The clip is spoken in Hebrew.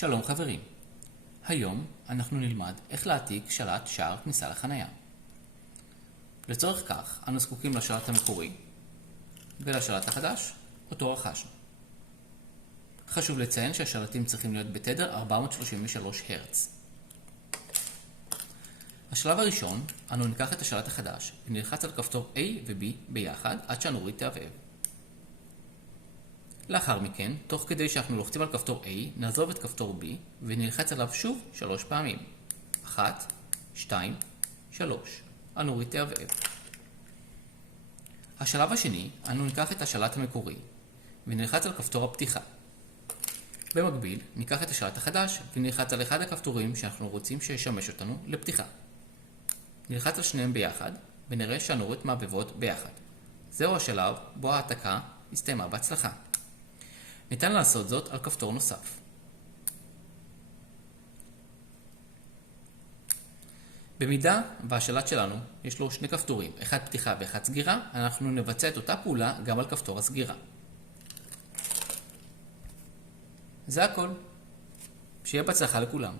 שלום חברים, היום אנחנו נלמד איך להעתיק שלט שער כניסה לחניה. לצורך כך אנו זקוקים לשלט המקורי ולשלט החדש, אותו רכשנו. חשוב לציין שהשלטים צריכים להיות בתדר 433 הרץ. השלב הראשון, אנו ניקח את השלט החדש ונלחץ על כפתור A ו-B ביחד עד שהנורית תעבב. לאחר מכן, תוך כדי שאנחנו לוחצים על כפתור A, נעזוב את כפתור B ונלחץ עליו שוב 3 פעמים. 1, 2, 3. הנורית תעבב. השלב השני, אנו ניקח את השלט המקורי ונלחץ על כפתור הפתיחה. במקביל, ניקח את השלט החדש ונלחץ על אחד הכפתורים שאנחנו רוצים שישמש אותנו לפתיחה. נלחץ על שניהם ביחד ונראה שהנורית מעבבות ביחד. זהו השלב בו ההעתקה הסתיימה בהצלחה. ניתן לעשות זאת על כפתור נוסף. במידה והשלט שלנו יש לו 2 כפתורים, אחד פתיחה ואחד סגירה, אנחנו נבצע את אותה פעולה גם על כפתור הסגירה. זה הכל. שיהיה בהצלחה לכולם.